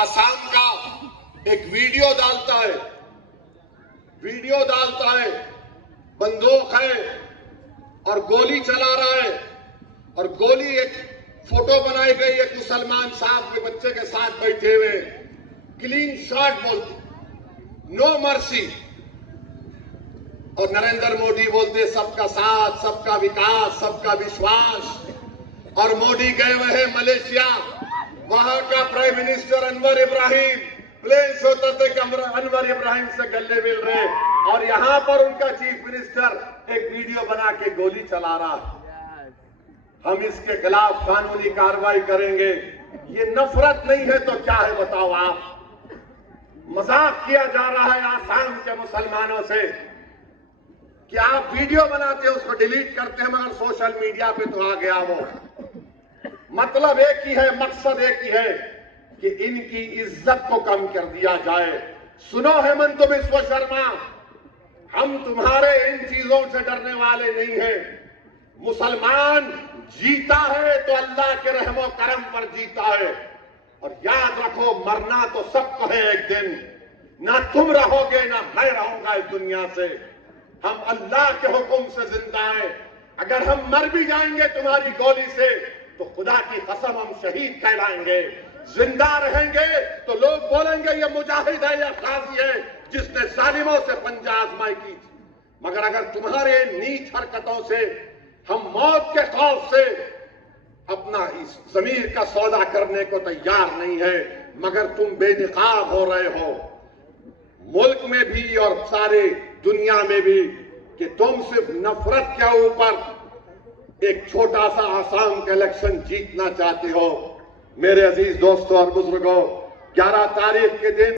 आसाम का एक वीडियो डालता है, बंदूक है और गोली चला रहा है, और गोली एक फोटो बनाई गई एक मुसलमान साहब के बच्चे के साथ बैठे हुए, क्लीन शॉट बोलते, नो मर्सी। और नरेंद्र मोदी बोलते सबका साथ, सबका विकास, सबका विश्वास। और मोदी गए हुए हैं मलेशिया, वहां का prime minister Anwar Ibrahim plane से उतरते अनवर इब्राहिम से गले मिल रहे, और यहां पर उनका चीफ मिनिस्टर एक वीडियो बना के गोली चला रहा है। हम इसके खिलाफ कानूनी कार्रवाई करेंगे। ये नफरत नहीं है तो क्या है बताओ आप? मजाक किया जा रहा है आसाम के मुसलमानों से कि आप वीडियो बनाते हैं, उसको डिलीट करते हैं, मगर सोशल मीडिया पे तो आ गया वो। मतलब एक ही है, मकसद एक ही है कि इनकी इज्जत को कम कर दिया जाए। सुनो हेमंत बिस्वा शर्मा, हम तुम्हारे इन चीजों से डरने वाले नहीं हैं। मुसलमान जीता है तो अल्लाह के रहमो करम पर जीता है, और याद रखो मरना तो सबको है एक दिन। ना तुम रहोगे ना मैं रहूंगा इस दुनिया से। हम अल्लाह के हुक्म से जिंदा हैं। अगर हम मर भी जाएंगे तुम्हारी गोली से तो खुदा की कसम हम शहीद कहलाएंगे। जिंदा रहेंगे तो लोग बोलेंगे ये मुजाहिद है या गाजी है जिसने जालिमों से पंजा आजमाई की। मगर अगर तुम्हारे नीच हरकतों से हम मौत के खौफ से अपना इस जमीर का सौदा करने को तैयार नहीं है, मगर तुम बेनकाब हो रहे हो मुल्क में भी और सारे दुनिया में भी, कि तुम सिर्फ नफरत के ऊपर एक छोटा सा आसाम का इलेक्शन जीतना चाहते हो। मेरे अजीज दोस्तों और बुजुर्गों, 11 तारीख के दिन